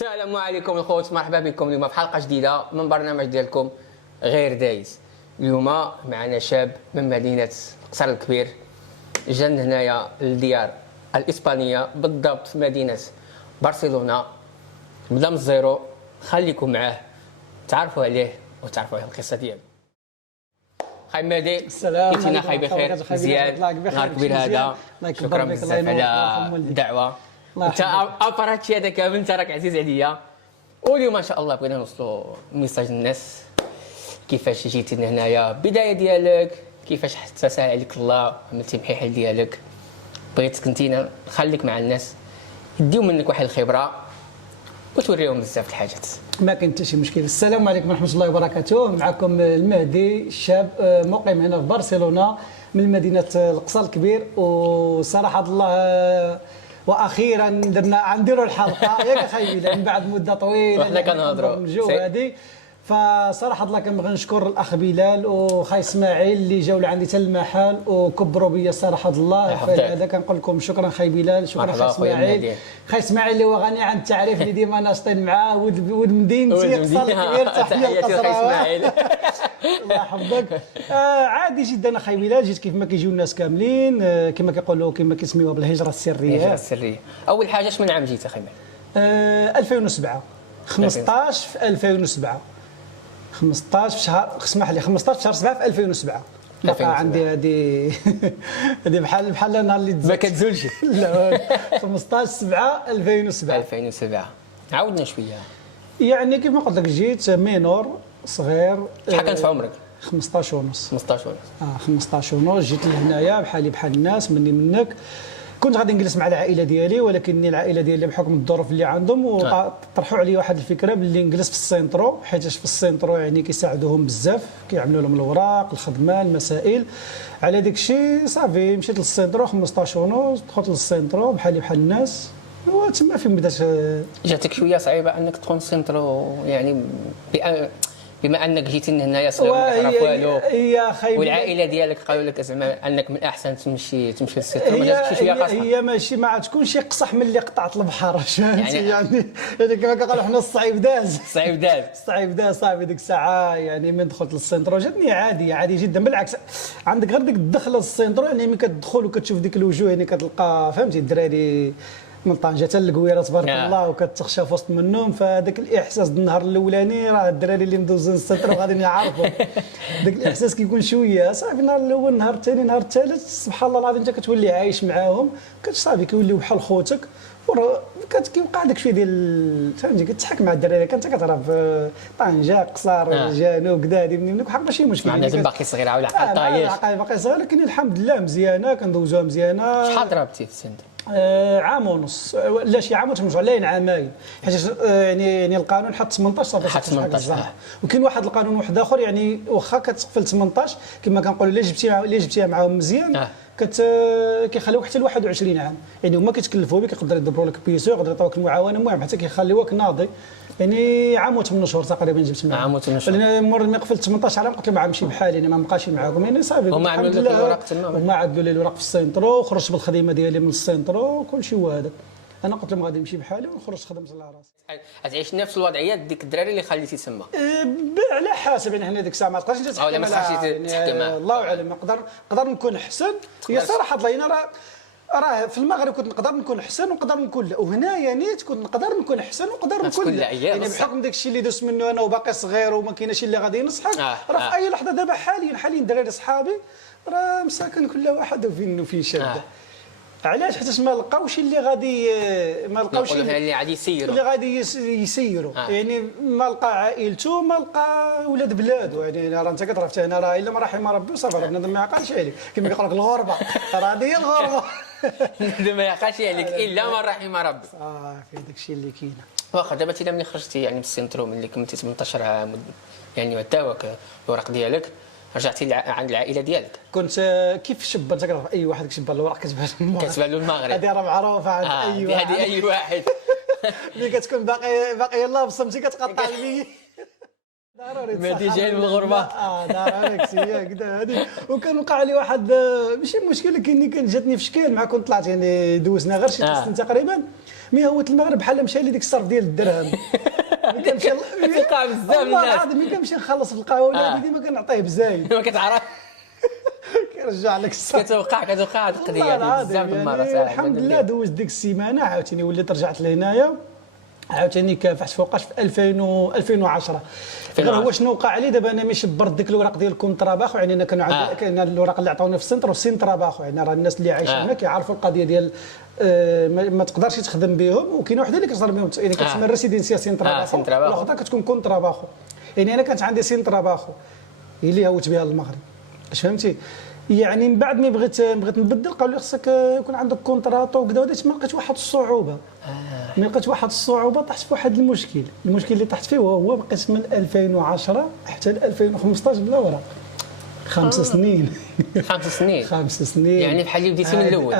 السلام عليكم الخوت، مرحبا بكم اليوم في حلقه جديده من برنامج ديالكم غير دايز. اليوم معنا شاب من مدينه القصر الكبير، جا هنايا للديار الاسبانيه، بالضبط في مدينه برشلونه. بدا من الزيرو. خليكم معاه تعرفوا عليه وتعرفوا على القصه ديالو. خاي مهدي، كيفنا؟ خاي بخير؟ مزيان؟ نهار كبير هذا. شكرا بزاف على الدعوه. انت اباراتشي هذا كامل، انت راك عزيز عليا. واليوم ما شاء الله بغينا نوصلوا ميساج للناس. كيفاش جيتي لهنايا، بدايه ديالك، كيفاش حتى سهل عليك الله عملتي محيحل ديالك. بغيتك انت نخليك مع الناس يديو منك واحد الخبره وتوريهم بزاف الحاجات. ما كاين حتى شي مشكل. السلام عليكم ورحمه الله وبركاته. معكم المهدي، الشاب مقيم هنا في برشلونه من مدينه القصر الكبير. وصراحه الله واخيرا نديروا الحلقه ياك اخي من بعد مده طويله وحنا كنهضروا الجو هذه. فصراحه الله كنبغي نشكر الاخ بلال وخاي اسماعيل اللي جاوا لعندي حتى المحل وكبروا بيا صراحه الله. فهذا كنقول لكم شكرا خاي بلال، شكرا خاي اسماعيل. خاي اسماعيل اللي هو غني عن التعريف، اللي ديما ناشطين معاه، ولد مدينتي قصر الكبير. تحيه لخاي اسماعيل. الله يحفظك. عادي جدا اخي بلال، جيت كيف ما كيجيو الناس كاملين، كما كيقولوا كما كيسميوها بالهجره السريه. الهجره السريه. اول حاجه شمن عام جيت اخي؟ 2007 15 في 2007 15 في شهر، اسمح لي، 15 في شهر 7 في 2007. بقى عندي هذه هذه بحال النهار اللي ما كتزولش. لا 15 7 2007. 2007 عاودنا شويه. يعني كيف ما قلت لك جيت مينور صغير. شحال كانت في عمرك؟ 15 ونص. 15 ونص. 15 ونص. جيت لهنايا بحالي بحال الناس، مني منك. كنت غادي نجلس مع العائله ديالي، ولكن العائله ديالي بحكم الظروف اللي عندهم وطرحوا علي واحد الفكره باللي نجلس في السينترو، حيت في السينترو يعني كيساعدوهم بزاف، كيعملوا لهم الاوراق، الخدمه، المسائل. على داك الشيء صافي مشيت للسينترو 15 ونص، دخلت للسينترو بحالي بحال الناس. وتما فين بدات. جاتك شويه صعيبه انك تدخل السينترو، يعني بما انك جيتي لهنايا صغير ما تعرف والو، والعائله ديالك قالوا لك زعما انك من الاحسن تمشي للسينترو، ما جاتكش شويه قصه؟ هي ماشي ما تكون شي قصح من اللي قطعت البحر، فهمتي؟ يعني كما كنقولوا حنا الصعيب داز. الصعيب داز صافي. ديك الساعه يعني من دخلت للسينترو جاتني عادي جدا. بالعكس عندك غير ديك الدخله للسينترو، يعني ملي كتدخل وكتشوف ديك الوجوه، يعني كتلقى فهمتي الدراري من طنجه حتى للقويره تبارك الله، وكتخشى في وسط منهم. فهذاك الاحساس النهار الاولاني، راه الدراري اللي مدوزين السطر وغادي يعرفوا داك الاحساس كيكون شويه صافي. النهار الاول، النهار الثاني، النهار الثالث، سبحان الله العظيم انت كتولي عايش معاهم، كتصافي كيوليو بحال خوتك. كيوقع داك شويه ديال فهمتي، كتضحك مع الدراري. انت كتهرب طنجه قصر جنوب كذا هذه منك بحال ماشي مشكل. معناتها باقي صغيره ولا عقل طايش؟ العقل باقي صغير، لكن الحمد لله مزيانه، كندوزوها مزيانه. شحال ضربتي في السنتر؟ عام ونص، لا شي عام وتمجوا عليه عامين، حيت يعني القانون حط 18 صافي. حط 18. وكاين واحد القانون واحد اخر، يعني واخا كتقفل 18 كما كنقولوا، الا جبتيها معاهم مزيان كيخليوك حتى ل 21 عام. يعني هما كيتكلفوا بك، يقدروا يدبروا لك بيسو، يقدروا يعطيوك المعاونه، المهم حتى كيخليوك ناضي. يعني عام و8 شهور تقريبا جبت معاهم. عام و8 شهور. لان مور ما قفلت 18 عام قلت لهم غنمشي بحالي، يعني ما نبقاش معاكم. يعني صافي هما عملوا لك الوراق تما؟ هما عدلوا لي الوراق في السينترو، وخرجت بالخدمه ديالي من السينترو وكل شيء. هو هذا انا قلت لهم غادي نمشي بحالي ونخرج خدمت على راسي. غتعيش نفس الوضعيه ديك الدراري اللي خليتي تما؟ على حسب، يعني حنا ديك الساعه ما تقدرش انت تحكم على الله اعلم. نقدر نكون احسن. هي صراحه الله راه في المغرب كنت نقدر نكون احسن ونقدر نكون لا، وهنايا نيت كنت نقدر نكون احسن ونقدر نكون لا. يعني بحكم داك الشيء اللي دوزت منه انا وباقي صغير وما كاينش اللي غادي ينصحك. راه في اي لحظه دابا حاليا دراري صحابي راه مساكن كل واحد وفين شاده. علاش؟ حيت ما لقاوش اللي غادي اللي غادي يسيروا. يعني ما لقى عائلته، ما لقى ولاد بلادو. يعني راه انت كتعرف هنا راه الا ما رحم ربي وصافي، راه بنادم ما يعقلش عليك كما كيقول لك الغربه. راه هذه هي الغربه. بنادم ما يعقلش عليك الا ما رحم ربي. في داك الشيء اللي كاين. واخا دابا انت ملي خرجتي يعني من السنترو، ملي كنتي 18 عام، يعني وداوك الوراق ديالك، رجعتي عند العائله ديالك؟ كنت كيف شاب، انت كتعرف اي واحد كيشبه له الوراق كتبان له المغرب. هذه راه معروفه عند اي واحد. هذه اي واحد. ملي كتكون باقي يلاه بصمتي كتقطع المية. ضروري مهدي جاي من الغربه. ضروري كسيه كذا هذه. وكان وقع لي واحد ماشي مشكل، كان جاتني في شكل مع كنت طلعت، يعني دوزنا غير شي سنه تقريبا. مي هوت المغرب بحال مشى لي ديك الصرف ديال الدرهم. ملي كنمشي كتلقى بزاف والله الناس العظيم ملي كنمشي نخلص في القهوه ولادي ديما كنعطيه بزايد ما كتعرف كيرجع لك الصرف. كتوقع هاد القضيه والله هادي العظيم بزاف د المرات يعني الحمد لله دوزت ديك السيمانه عاوتاني وليت رجعت لهنايا عاوتاني كافحت فوقاش في 2010. غير هو شنو وقع لي دابا انا مي شبرت ديك الوراق ديال الكونتراباخو يعني انا كاين الوراق اللي عطاوني في السنتر والسنتراباخو يعني راه الناس اللي عايشين هنا كيعرفوا القضيه ديال ما تقدرش تخدم بهم وكاينه وحده اللي كتهضر بهم يعني كتسمى الريسيدنسيا سنتراباخو والاخرى كتكون كونتراباخو. يعني انا كانت عندي سنتراباخو هي اللي هوت بها للمغرب اش فهمتي. يعني من بعد ما بغيت نبدل قالوا لي خصك يكون عندك كونتراتو وكذا وديت ما لقيت واحد الصعوبه. ملي لقيت واحد الصعوبه طحت في واحد المشكل اللي طحت فيه هو بقيت من 2010 حتى ل 2015 بلا وراق 5 سنين. 5 سنين يعني بحال اللي بديتي من الاول.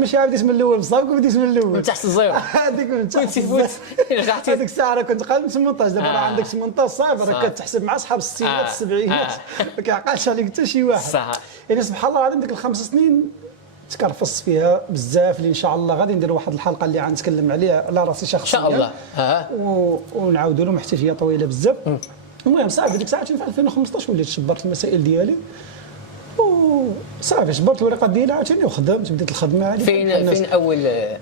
ماشي بديت من الاول بصح بديت من الاول من تحت الزيرو. هذيك من تحت رجعتي هذيك الساعه راه كنت قال من 18 دابا راه عندك 18 صافي راه كتحسب مع اصحاب الستينات السبعينات ما كيعقلش عليك حتى شي واحد. صح. يعني سبحان الله العظيم ديك الخمس سنين تكرفصت فيها بزاف اللي ان شاء الله غادي ندير واحد الحلقه اللي غنتكلم عليها على راسي شخصيا ان شاء الله. ونعاودوا لهم حتى هي طويله بزاف. المهم صافي ديك الساعه في 2015 وليت شبرت المسائل ديالي وصافي شبرت الورقات ديالي عاوتاني وخدمت بديت الخدمه هذه. فين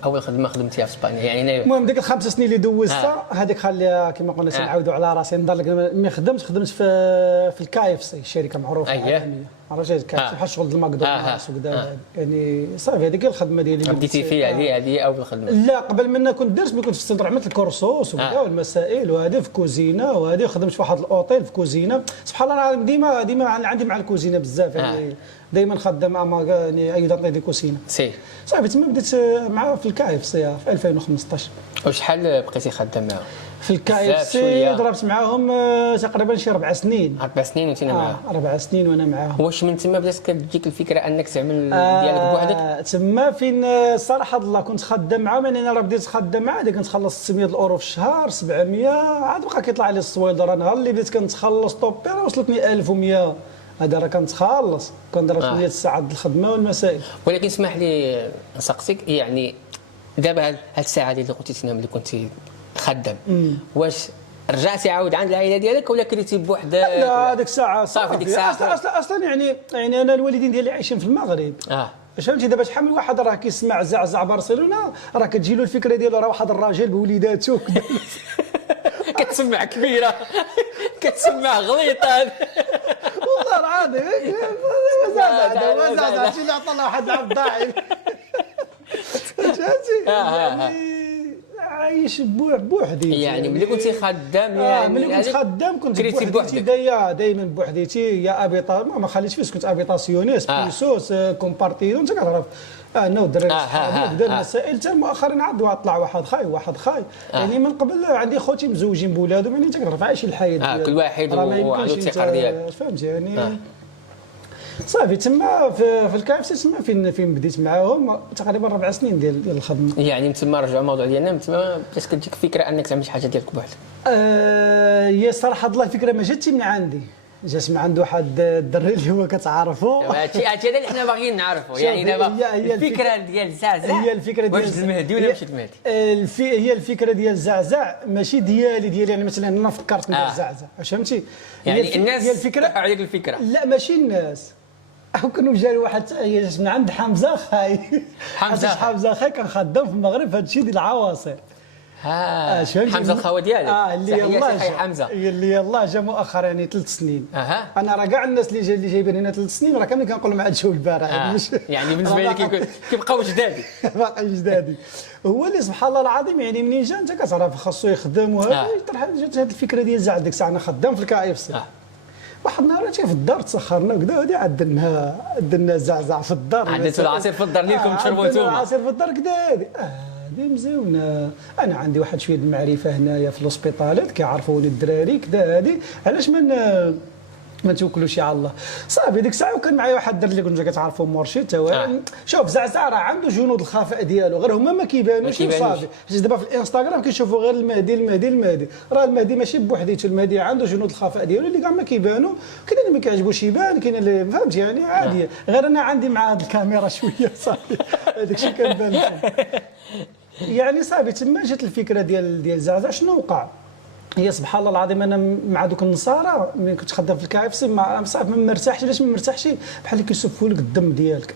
اول خدمه خدمتيها في اسبانيا يعني؟ المهم ديك الخمس سنين اللي دوزتها هذيك خليها كما قلنا تنعاودوا على راسي نضر لك ملي خدمت في الكاي اف سي شركه معروفه عالميه عرفتي بحال الشغل ديال ماكدونالدز وكذا يعني صافي هذيك هي الخدمه ديالي اللي بديتي فيها. هذه اول خدمه؟ لا قبل منها كنت درت ملي كنت في السنتر عملت الكورسوس وكذا والمسائل وهذه في كوزينه وهذه خدمت في واحد الاوتيل في كوزينه. سبحان الله ديما عندي مع الكوزينه بزاف يعني دائما خدام مع يعني ايضا دي كوزينه صافي تما بديت معاه في الكاي اف سي في 2015. وشحال بقيتي خدام معاهم؟ في الكاي اف سي ضربت معاهم تقريبا شي 4 سنين. 4 سنين وانت معاهم؟ 4 سنين وانا معاهم. واش من تما بدات كتجيك الفكره انك تعمل ديالك بوحدك؟ تما فين الصراحه الله كنت خدام معاهم يعني انا راه بديت خدام معاه كنت خلص 600 الاورو في الشهر 700 عاد بقى كيطلع لي الصويلده راه نهار اللي بديت كنتخلص طوبي راه وصلتني 1100 هذا راه كنتخلص كنضرب 8 ساعات الخدمه والمسائل. ولكن اسمح لي نسقسيك يعني دابا هاد الساعه اللي قلتي لنا ملي كنتي خدام واش رجعتي عاود عند العائله ديالك ولا كريتي بوحدك؟ لا هذيك الساعه صافي ديك الساعه اصلا يعني انا الوالدين ديالي عايشين في المغرب. فهمتي دابا شحال من واحد راه كيسمع زعزع برشلونه راه كتجي له الفكره ديالو راه واحد الراجل بوليداته كتسمع كبيره كتسمع غليطه والله العظيم زعزع شي اللي عطى الله واحد العبد ضاعف فهمتي عايش بوحدي يعني ملي كنتي خدام يعني ملي كنت خدام كنت بوحديتي دائما بوحديتي يا ابيطا ما خليتش فيش كنت ابيطاسيونيس بيسوس كومبارتيدون انت كتعرف انا ودراري صحابي بدا المسائل حتى مؤخرا عاد طلع واحد خاي يعني من قبل عندي خوتي مزوجين بولادهم يعني انت كتعرف عايشين الحياه ديالهم كل واحد وعنده الثقه ديالو فهمتي يعني صافي تما في الكايف تما فين بديت معاهم تقريبا 4 سنين ديال الخدمه. يعني تما رجعوا الموضوع ديالنا من تما بدات كتجيك فكره انك تعمل شي حاجه ديالك بوحدك؟ هي صراحه الله الفكره ما جاتش من عندي جات من عند واحد الدري اللي هو كتعرفوا هادشي اللي حنا باغيين نعرفوا يعني دابا الفكره ديال زعزع هي الفكره ديال واش المهدي ولا ماشي المهدي؟ هي الفكره ديال زعزع ماشي ديالي يعني مثلا انا فكرت ندير زعزع فهمتي يعني الناس هي الفكره عليك الفكره لا ماشي الناس او كانوا جاري واحد هي جات من عند حمزه خاي حمزه خاي كان خدام في المغرب هذا الشيء ديال العواصر حمزه الخوا ديالك اللي يلاه حمزه اللي يلاه جا مؤخرا يعني 3 سنين انا راه كاع الناس اللي جايبين هنا 3 سنين راه كاملين كنقول لهم عاد شوف البارح يعني بالنسبه لي كيبقاو جدادي باقي جدادي هو اللي سبحان الله العظيم يعني منين جا انت كتعرف خاصو يخدم وهذا جات هذه الفكره ديال زعل ديك الساعه انا خدام في الكاي اف سي واحد النهار في الدار تسخرنا وكذا هادي عدلنا زعزع في الدار عدلتوا العصير في الدار ليكم تشربوا نتوما العصير في الدار كذا هادي مزيونه انا عندي واحد شويه المعرفه هنايا في الهوسبيطالات كيعرفوني الدراري كذا هادي علاش ما توكلوش على الله صافي ديك الساعه وكان معايا واحد الدري اللي كنت كتعرفوا مرشد تا هو شوف زعزع راه عنده جنود الخفاء ديالو غير هما ما كيبانوش صافي حيت دابا في الانستغرام كيشوفوا غير المهدي راه المهدي ماشي بوحديته المهدي عنده جنود الخفاء ديالو اللي كاع ما كيبانوا كاين اللي ما كيعجبوش يبان كاين اللي فهمت يعني عاديه غير انا عندي مع هاد الكاميرا شويه صافي هذاك الشيء كنبان يعني صافي تما جات الفكره ديال زعزع. شنو وقع؟ هي سبحان الله العظيم انا مع دوك النصارى ملي كنت خدام في الكي اف سي صافي ما مرتاحش. علاش ما مرتاحش؟ بحال اللي كيسفوا لك الدم ديالك،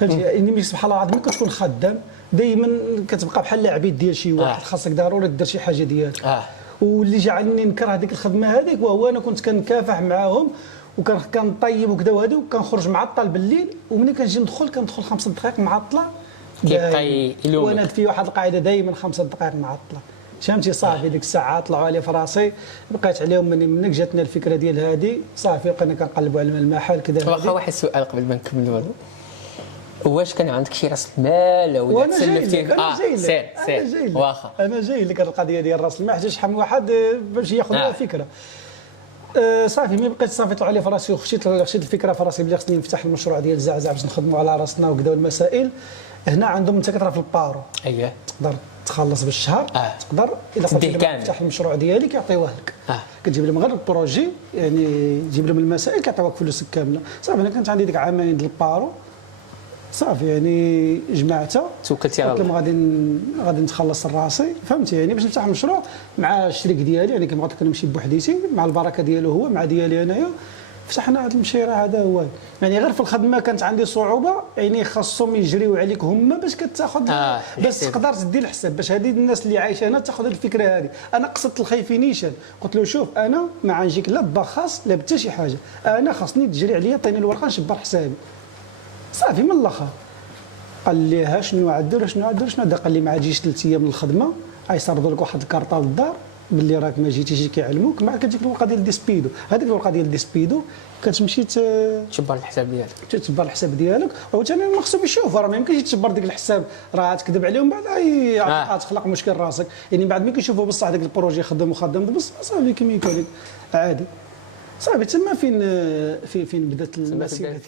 فهمتي؟ يعني ملي سبحان الله العظيم كتكون خدام دائما كتبقى بحال العبيد ديال شي واحد، خاصك ضروري دير شي حاجه ديالك. واللي جعلني نكره هذيك الخدمه هذيك وهو انا كنت كنكافح معاهم وكنطيب وكذا وهذا، وكنخرج معطل بالليل، وملي كنجي كندخل 5 دقائق معطله كيبقى يلومك. وانا في واحد القاعده دائما 5 دقائق معطله، فهمتي؟ صافي ديك الساعه طلعوا علي في راسي، بقيت عليهم منك جاتنا الفكره ديال هذه، صافي بقينا كنقلبوا على المحل كذا. واخا واحد السؤال قبل ما نكملوا، واش كان عندك شي راس المال ولا تسلفتي؟ سير واخا انا جاي لك القضيه ديال راس المال، حتى شحال من واحد باش ياخذ الفكره. صافي ملي بقيت صافي طلع علي في راسي وخشيت الفكره في راسي بلي خصني نفتح المشروع ديال زعزع باش نخدموا على راسنا وكذا والمسائل. هنا عندهم انت كترى في البارو تقدر تخلص بالشهر، تقدر الا قلت لهم تفتح المشروع ديالك يعطيوه لك. كتجيب لهم غير البروجي، يعني تجيب لهم المسائل كيعطيوك فلوسك كامله. صافي انا كانت عندي ديك عامين ديال البارو، صافي يعني جمعتها توكلتي على الله، غادي نتخلص راسي، فهمتي؟ يعني باش نفتح مشروع مع الشريك ديالي، يعني كما قلت لك نمشي بوحديتي مع البركه ديالو هو مع ديالي انايا، فتحنا هذا المشروع. هذا هو يعني غير في الخدمه كانت عندي صعوبه، يعني خاصهم يجريو عليك هما باش كتاخذ باش تقدر تدي الحساب، باش هذه الناس اللي عايشه هنا تاخذ الفكره هذه. انا قصدت الخايفين نيشان، قلت له شوف انا ما غنجيك لا طباخ خاص لا حتى شي حاجه، انا خاصني تجري عليا عطيني الورقه نشبر حسابي صافي من الاخر. قال لي ها شنو عدير شنو قال لي ما تجيش 3 ايام من الخدمه غيصرفوا لك واحد الكارطه للدار باللي راك ما جيتيش كيعلموك، مع كتجيك الورقه ديال ديسبيدو. هذيك الورقه ديال ديسبيدو كتمشي تشبر الحساب ديالك، تشبر الحساب ديالك. وثاني المقصود يشوف راه ما يمكنش تشبر ديك الحساب راه تكذب عليهم بعد تخلق مشكل راسك. يعني بعد ما كيشوفوا بصح داك البروجي خدم بصح صافي كيما يكون عادي. صافي تما فين بدات المسيره.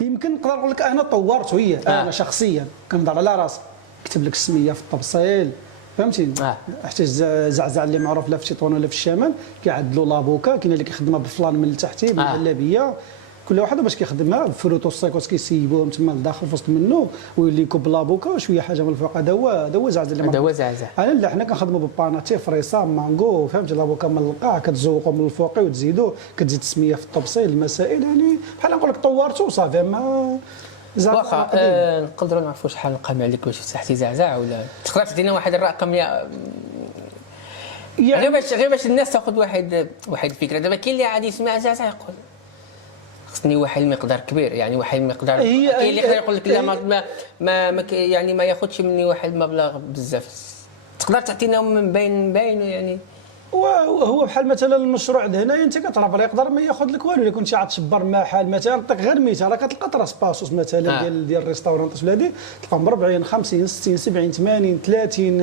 يمكن نقدر نقول لك انا طورت هي انا شخصيا كنهضر على راسي، كتب لك السميه في التبصيل، فهمتيني؟ حتى زعزع اللي معروف لا في تطوان ولا في الشمال كيعدلوا لابوكا، كاين اللي كيخدمها بالفلان من لتحتي بالجلابيه، كل واحد باش كيخدمها بالفروت والسيكوس كيسيبوهم تما لداخل في وسط منه ويولي يكب لابوكا وشويه حاجه من الفوق. هذا هو زعزع اللي هذا هو زعزع. انا لا حنا كنخدموا بالباناتي فريسا مانغو، فهمتي؟ لابوكا من القاع كتزوقوا من الفوق وتزيدوا كتزيد السميه في التبصيل المسائل. يعني بحال نقول لك طورتو صافي. ما واخا نقدروا نعرفوا شحال قام عليك باش فتحتي زعزع، ولا تقدر تعطينا واحد الرقم يعني غير باش الناس تاخذ واحد الفكره. دابا كاين اللي عادي يسمع زعزع يقول خصني واحد المقدار كبير، يعني واحد المقدار، كاين اللي يقدر يقول لك لا ما يعني ما ياخذش مني واحد المبلغ بزاف. تقدر تعطينا من بين يعني؟ وهو بحال مثلا المشروع هنايا انت كتعرف راه يقدر ما ياخذ لك والو. الا كنتي عاد تشبر محل مثلا، نعطيك غير مثال، راه كتلقى طراس باسوس مثلا ديال الريستورونط ولا هادي تلقاهم ب 40 50 60 70 80 30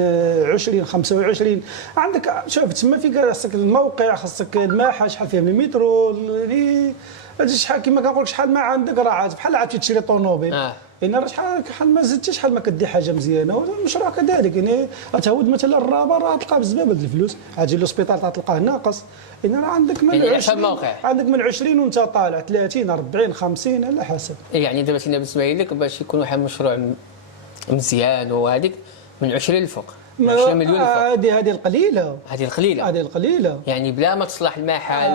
20 25. عندك شوف تما فيك خاصك الموقع، خاصك الماحه شحال فيها من المترو، شحال كما كنقول لك شحال ما عندك راه عاد بحال عاد تشري طوموبيل. يعني راه شحال ما زدتي شحال ما كدي حاجه مزيانه. والمشروع كذلك يعني تعود مثلا الرابه راه تلقى بزاف د الفلوس، عاجي للسبيطال تلقاه ناقص. يعني راه عندك من 20 وانت طالع 30 40 50 على حسب. يعني دابا بالنسبه لك باش يكون واحد المشروع مزيان وهذيك من 20 الفوق 20 مليون الفوق. هذه القليله يعني بلا ما تصلح المحل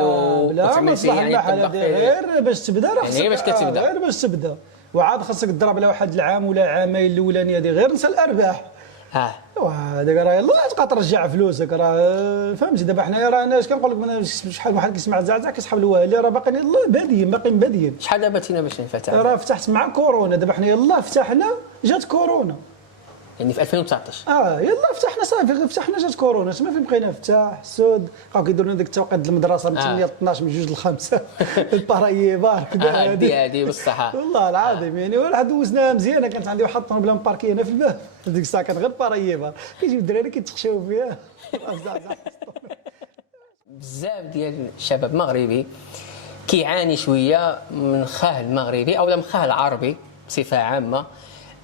بلا ما تصلح المحل، غير باش تبدا راه يعني غير باش تبدا وعاد خاصك تضرب على واحد العام ولا عامين الاولانيه هذه غير نسى الارباح. هذاك راه يلاه تبقى ترجع فلوسك راه فهمتي. دابا حنايا راه انا اش كنقول لك شحال واحد كيسمع زعزع كيسحب الوالي راه باقيين يلاه باقيين بادين. شحال دابا تينا باش نفتح؟ راه فتحت مع كورونا. دابا حنا يلاه فتحنا جات كورونا، يعني في 2019 يلا فتحنا صافي فتحنا جات كورونا تما فين بقينا نفتح السود. بقاو كيديروا لنا ديك التوقيت ديال المدرسه من 8 ل 12 من 2 ل 5 الباراييبار كذا. هذه بصح والله العظيم يعني واحد دوزناها مزيانه. كانت عندي واحد الطوموبيله مباركيه هنا في الباب ديك الساعه كان غير باراييبار كيجيو الدراري كيتخشاو فيها. بزاف ديال الشباب المغربي كيعاني شويه من خاه المغربي او من خاه العربي بصفه عامه،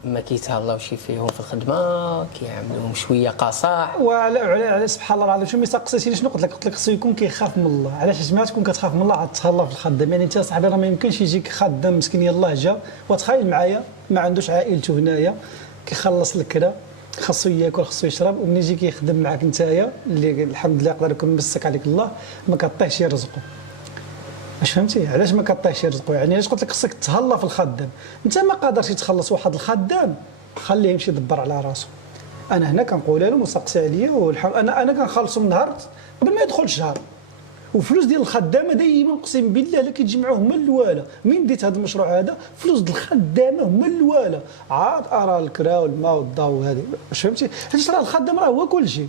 ما كيتهلاوش فيهم في الخدمه، كيعاملوهم شويه قصاح. وعلى سبحان الله العظيم. شو ما سقسيتيني شنو قلت لك خصو يكون كيخاف من الله. علاش سمعت تكون كتخاف من الله عاد تهلا في الخدام. يعني انت صاحبي راه ما يمكنش يجيك خدام مسكين يلاه جا وتخيل معايا ما عندوش عائلته هنايا كيخلص الكرا خاصو ياكل خاصو يشرب، ومني يجي كيخدم معاك نتايا اللي الحمد لله يقدر يكون مسك عليك الله ما كطيحش رزقه. واش فهمتي علاش ما كطيحش رزقه؟ يعني علاش قلت لك خصك تهلا في الخدام. انت ما قادرش تخلص واحد الخدام، خليه يمشي يدبر على راسه. انا هنا كنقولها له وسقسي عليا انا كنخلصو من نهار قبل ما يدخل الشهر. وفلوس ديال الخدامه ديما اقسم بالله لا كيتجمعوا هما الاواله. من ديت هذا المشروع هذا فلوس ديال الخدامه هما الاواله، عاد ارى الكرا والماء والضوء وهذه. واش فهمتي؟ حيت راه الخدام راه هو كل شيء.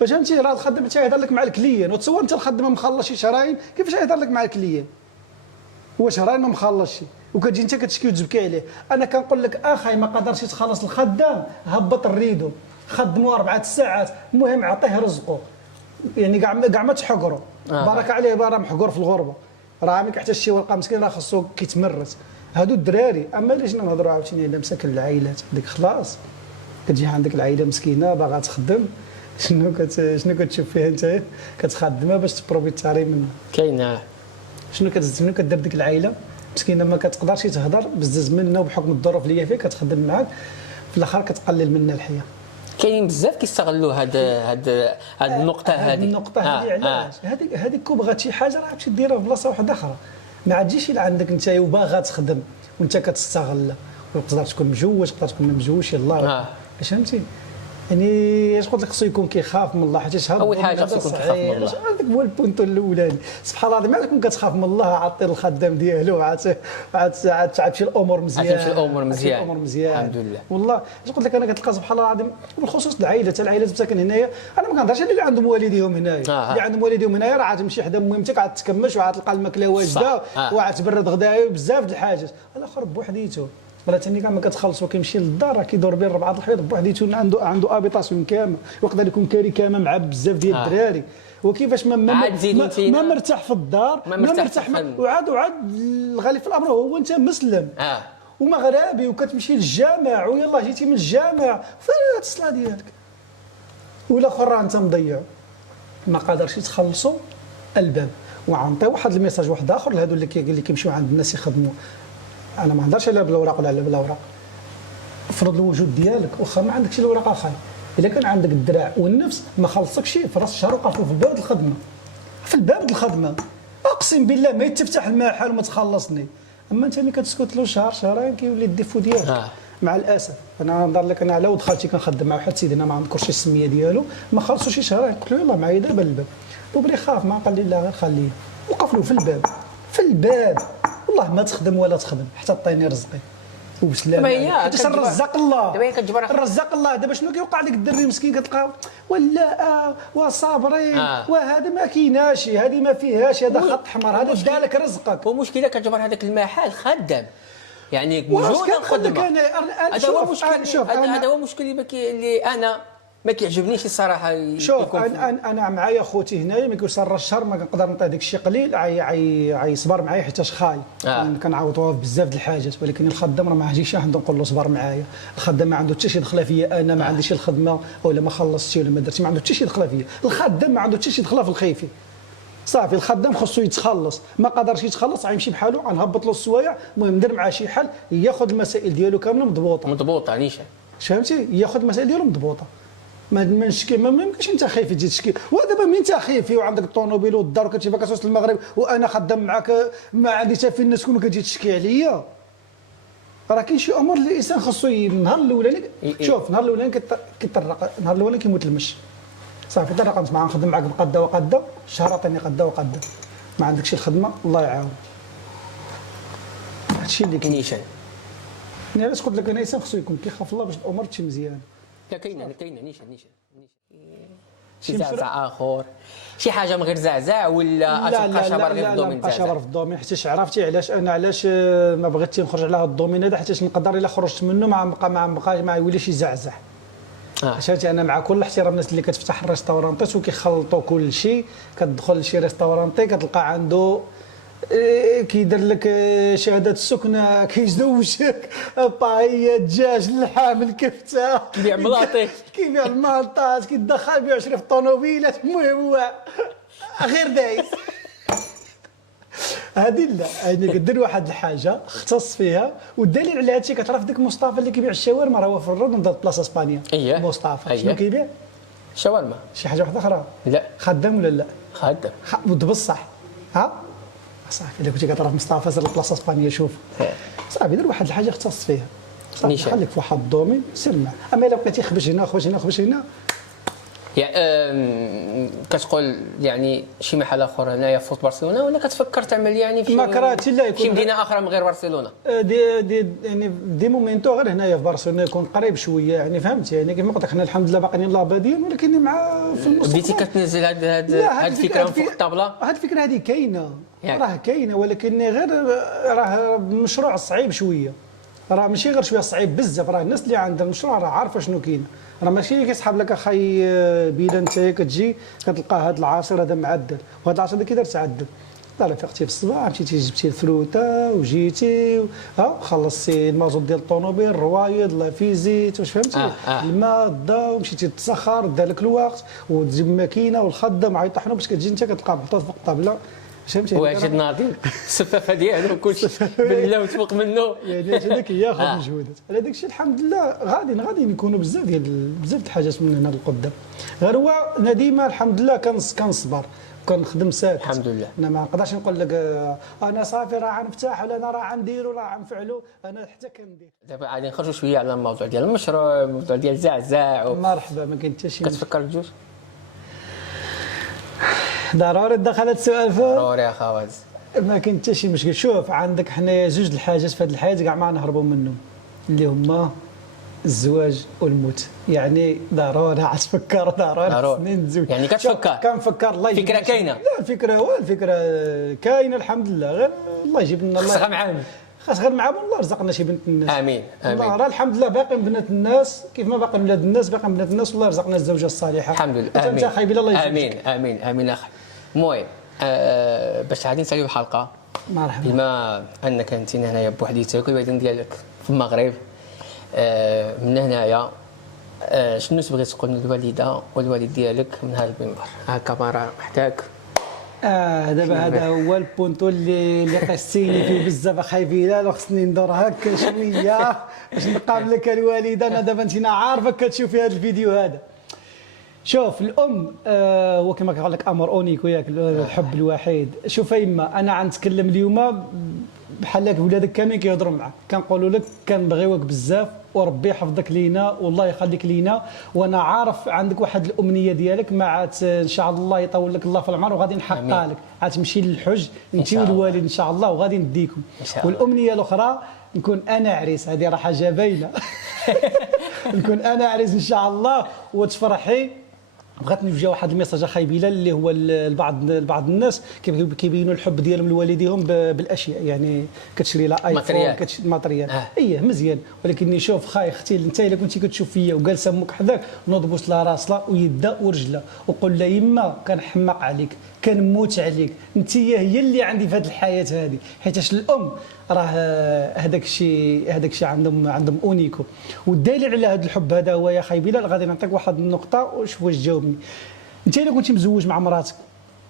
واش فهمتي؟ راه الخدام تيهضر لك مع الكليان، وتصور انت الخدام مخلص شي شرايين كيفاش يهضر لك مع الكليان؟ هو شرايين ما مخلصش وكتجي انت كتشكي وتبكي عليه. انا كنقول لك اخاي ما قدرش يتخلص الخدام، هبط الريدو خدموا 4 ساعات، المهم عطيه رزقه. يعني كاع ما تحقروا. بارك عليه راه محقور في الغربه، راه ما كيحتاج شي ورقه مسكين، راه خصو كيتمرس. هادو الدراري. اما اللي جينا نهضروا عاوتاني على مساكن العائلات، ديك خلاص كتجي عندك العائله مسكينه باغا تخدم، شنو كتشوف فيها انت؟ كتخدمها باش تبروفيتاري منها. كاينه شنو كدير ديك العائله مسكينه ما كتقدرش تهضر بزز منها وبحكم الظروف اللي هي فيها كتخدم معاك، في الاخر كتقلل منها الحياه. كاين بزاف كيستغلوا هاد النقطه هذه. النقطه هذه علاش؟ هذيك كون بغات شي حاجه راه تمشي ديرها في بلاصه واحده اخرى. ما تجيش الى عندك انت وباغا تخدم وانت كتستغل، وتقدر تكون مجوج تقدر تكون ما مجوجش يلاه. واش فهمتي؟ يعني اش قلت لك خصو يكون كيخاف من الله، حيت اول حاجه خصو يكون كيخاف من الله. هذاك هو البونتو الاولاني. سبحان الله ما تكون كتخاف من الله عطي الخدام ديالو عاد تمشي الامور مزيان. تمشي الامور مزيان الحمد لله. والله اش قلت لك انا كتلقى سبحان الله العظيم بالخصوص العائلات مساكن هنايا. انا ما كنهضرش على اللي عندهم والديهم هنايا. اللي عندهم والديهم هنايا راه تمشي حدا مهمتك عاد تكمش وعاد تلقى الماكله واجده وعاد تبرد غدايا بزاف د الحاجات. الاخر بوحديته ولا ثاني كاع ما كتخلص وكيمشي للدار راه كيدور بين 4 الحيط بوحديته، عنده ابيطاسيون كامل، ويقدر يكون كاري كامل مع بزاف ديال الدراري. وكيفاش ما مرتاح في الدار، ما مرتاح وعاد الغالي في الامر هو انت مسلم ومغربي وكتمشي للجامع ويلا جيتي من الجامع فين الصلاه ديالك؟ والاخر راه انت مضيع ما قادرش تخلصوا الباب. وعنطي واحد الميساج واحد اخر لهادو اللي كيمشيو عند الناس يخدموا. انا ما نهضرش على بالاوراق ولا على بالاوراق، افرض الوجود ديالك واخا ما عندكش الاوراق اخاي، الا كان عندك الدراع والنفس ما خلصكش في راس الشهر وقفوا في الباب الخدمه، في الباب الخدمه اقسم بالله ما يتفتح المحل وما تخلصني. اما انت ملي كتسكت له شهر شهرين كيولي الديفو ديالك. مع الاسف انا نهضر لك، انا على ولد خالتي كنخدم مع واحد سيدنا ما نذكرش السميه ديالو، ما خلصوش شي شهرين، قلت له يلاه معايا دابا الباب، وبلي خاف ما قال لي لا غير خليه، وقف له في الباب والله ما تخدم ولا تخدم حتى تعطيني رزقي وبسلام. حيت الرزاق الله، الرزاق الله. دابا شنو كيوقع لك الدري مسكين كتلقى ولا وصابرين وهذا ما كايناش، هذه ما فيهاش، هذا خط احمر، هذا دالك رزقك. ومشكله كتجبر هذاك المحل خدام، يعني وجود الخدمه هذا هو المشكل اللي انا ما كيعجبنيش الصراحه. شوف انا معايا خوتي هنايا ما كيوصل الشهر ما كنقدر نعطيه داك الشيء قليل، عيصبر معايا حيتاش خاي كنعوضوه بزاف د الحاجات. ولكن الخدام راه ما عاجيش عنده نقول له صبر معايا. الخدام ما عنده حتى شي دخله فيا، انا ما عنديش الخدمه ولا ما خلصتش ولا ما درتش، ما عنده حتى شي دخله فيا. الخدام ما عنده حتى شي دخله في الخيفي صافي. الخدام خصو يتخلص، ما قدرش يتخلص غيمشي بحالو، غنهبط له السوايع، المهم ندير معاه شي حل ياخذ المسائل ديالو كامله مضبوطه نيشان. فهمتي؟ ياخذ المسائل ديالو مضبوطه. ما نشكي ما يمكنش انت خايف تجي تشكي. ودابا مين انت خايف وعندك الطوموبيل والدار وكتجي باك توصل المغرب وانا خدام معاك ما عندي حتى فين الناس تكون كتجي تشكي عليا؟ راه كاين شي امور اللي الانسان خصو النهار الاولاني. شوف النهار الاولاني كيطرق، النهار الاولاني كيموت المش صافي. طرقت معاه نخدم معاك بقده وقده، شهر عطيني قده وقده، ما عندكش الخدمه الله يعاون. هادشي اللي كاين. يعني علاش قلت لك انا الانسان خصو يكون كيخاف الله باش الامور تمشي مزيان. لا كاين نيشان شي زعزع اخر، شي حاجه من غير زعزع ولا تبقى شابر غير في الدومين؟ لا شابر في الدومين. حيت عرفتي علاش انا ما بغيتش نخرج على هذا الدومين هذا؟ حيت نقدر الا خرجت منه ما يوليش يزعزع. عرفتي انا مع كل احترام الناس اللي كتفتح الريستورانطيس وكيخلطوا كل شيء، كتدخل لشي ريستورانطي كتلقى عنده كيدير لك شهاده السكنه، كيزوجك طاهيه دجاج اللحام الكفته، كيبيع ملاطي، كيبيع المالطات، كيدخل يبيع 20 في الطوموبيلات. المهم هو غير دايز. هذه لا، يعني كدير واحد الحاجه اختص فيها، والدليل على هذا الشيء كتعرف ديك مصطفى اللي كيبيع الشاورما راه هو في الرد ضد بلاصه اسبانيا. مصطفى شنو كيبيع؟ شاورما. شي حاجه واحده اخرى؟ لا. خدام ولا لا؟ خدام. بصح ها؟ صافي الا كنتي كتعرف مصطفى سير لبلاصه اسبانيا شوف. صافي دير واحد الحاجه اختص فيها. صافي خليك في واحد الدومين سير معاه، اما الا بقيتي خبش هنا خبش هنا خبش هنا. يعني كتقول يعني شي محل اخر هنايا في برشلونه، ولا كتفكر تعمل يعني في ما كرهتش لا يكون شي مدينه اخرى من غير برشلونه؟ يعني دي مومينتو غير هنايا في برشلونه يكون قريب شويه، يعني فهمت يعني كيما قلت لك حنا الحمد لله باقيين لا بادين، ولكن مع في المستقبل بديتي كتنزل هاد الفكره من فوق الطابله. هاد الفكره هذه كاينه راه كاينه، ولكن غير راه مشروع صعيب شويه، راه ماشي غير شويه صعيب بزاف، راه الناس اللي عندها المشروع راه عارفه شنو كاين، راه ماشي كيسحب لك اخي بيلا انت كتجي كتلقى هذا العصير هذا معدل، وهذا العصير هذا كي دار تعدل. لا فقتي في الصباح مشيتي جبتي الفروته وجيتي خلصتي المازوت ديال الطوموبيل، الروايد لافيزيت واش فهمتي. الماء الضوء ومشيتي تسخر دار لك الوقت، وتجيب الماكينه والخدام مع يطحنوا باش كتجي انت كتلقى محطوط فوق الطابله. فهمتي واجد ناضي السفافه ديالو كلشي بالله وتفوق منه، يعني هذاك ياخذ مجهودات. على داك الشيء الحمد لله غادي يكونوا بزاف الحاجات من هنا لقدام، غير هو انا ديما الحمد لله كنصبر كنخدم ساكت الحمد لله. انا ما نقدرش نقول لك انا صافي راه غنفتح ولا انا راه غندير ولا غنفعلوا، انا حتى كندير. دابا غادي نخرجوا شويه على الموضوع ديال المشروع، الموضوع ديال زعزع مرحبا ما كاين حتى شي. كتفكر بجوج؟ ضروري دخلت السؤال فوق. ضروري يا خواز. ما كاين حتى شي مشكل. شوف عندك حنا جوج الحاجات في هذه الحياه كاع ما نهربوا منهم، اللي هما الزواج والموت، يعني ضروري عتفكر ضروري سنين تزوج. يعني كتفكر؟ كنفكر الله يجيب. الفكره كاينه؟ لا الفكره كاينه الحمد لله، غير الله يجيب لنا الله. خاصها معاهم. خاص غير معاهم الله رزقنا شي بنت الناس. امين امين. الله راه الحمد لله باقي بنات الناس كيف ما باقي ولاد الناس، باقي بنات الناس والله رزقنا الزوجه الصالحه. الحمد لله. امين. انت خايب الله يجيب. امين امين امين اخي. المهم باش غادي نساليو الحلقه، مرحبا، بما انك انت هنايا بوحديتك والوالدين ديالك في المغرب، من هنايا شنو تبغي تقول للوالده والوالد ديالك من هذا المنبر؟ ها الكاميرا محتاج. دابا هذا هو البونتو اللي قصيني فيه بزاف اخاي بلال، خصني ندور هكا شويه باش نقابلك الوالده. انا دابا انت عارفك كتشوفي هذا الفيديو هذا. شوف الام هو كما كنقول لك امر اونيك وياك، الحب الوحيد. شوف يما انا غنتكلم اليوم بحال هكا ولادك كاملين كيهضروا معاك، كنقولوا لك كنبغيوك بزاف وربي يحفظك لينا والله يخليك لينا، وانا عارف عندك واحد الامنيه ديالك مع ان شاء الله يطول لك الله في العمر وغادي نحققها لك. غتمشي للحج انت والوالد ان شاء الله وغادي نديكم. والامنيه الاخرى نكون انا عريس، هذه راه حاجه باينه. نكون انا عريس ان شاء الله وتفرحي. بغيت نوجه واحد الميساج اخاي بلال اللي هو بعض الناس كيبينوا الحب ديالهم لوالديهم بالاشياء، يعني كتشري لا ايفون كتشري ماتريال ايه مزيان، ولكن شوف خاي اختي انت الا كنتي كتشوف فيا وجالسه امك حداك نوض بوس لها راسها ويدها ورجلها وقول لها يما كنحماق عليك كنموت عليك، انت هي اللي عندي في هذه الحياه هذه، حيتاش الام راه هذاك الشيء عندهم اونيكو. والدليل على هذا الحب هذا هو يا خاي بلال، غادي نعطيك واحد النقطه وشوف واش تجاوبني. انت الا كنتي مزوج مع مراتك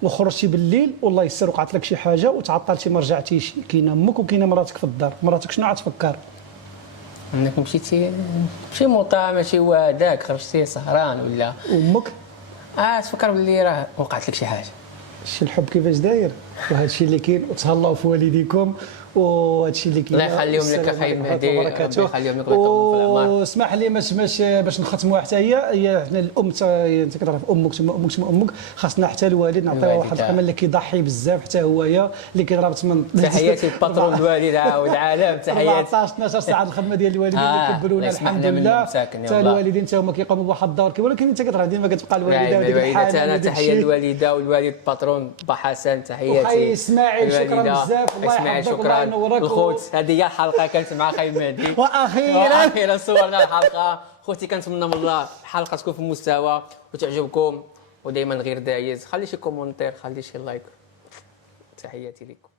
وخرجتي بالليل والله يسر وقعت لك شي حاجه وتعطلتي ما رجعتيش، كاينه امك وكاينه مراتك في الدار، مراتك شنو غتفكر؟ انك مشيتي ماشي موطا ماشي هذاك خرجتي سهران ولا امك تفكر باللي راه وقعت لك شي حاجه. شي الحب كيفاش داير، وهذا الشيء اللي كاين، وتهلاو في والديكم وهذا الشيء اللي كاين. الله يخليهم لك اخي مهدي، الله يخليهم لك ويطول في العمر. واسمح لي باش نختموا حتى هي حنا الام انت كتعرف امك ثم امك خاصنا حتى الوالد نعطيوه واحد القيمه اللي كيضحي بزاف حتى هويا اللي كيضرب من تحياتي الباترون الوالد والعالم، تحياتي 14 12 ساعه الخدمه ديال الوالدين اللي كبرونا الحمد لله. حتى الوالدين حتى هما كيقوموا بواحد الدور كبير، ولكن انت كتعرف ديما كتبقى الوالده وديك الحاله. انا تحيه للوالده والوالد الباترون با حسن، تحياتي. وخاي اسماعيل شكرا بزاف، الله يحفظك الله ينورك. الخوت هذه هي الحلقه كانت مع خاي مهدي، واخيرا صورنا الحلقه. خوتي كنتمنى من الله الحلقه تكون في المستوى وتعجبكم، ودائما غير دايز خلي شي كومونتير خلي شي لايك. تحياتي لكم.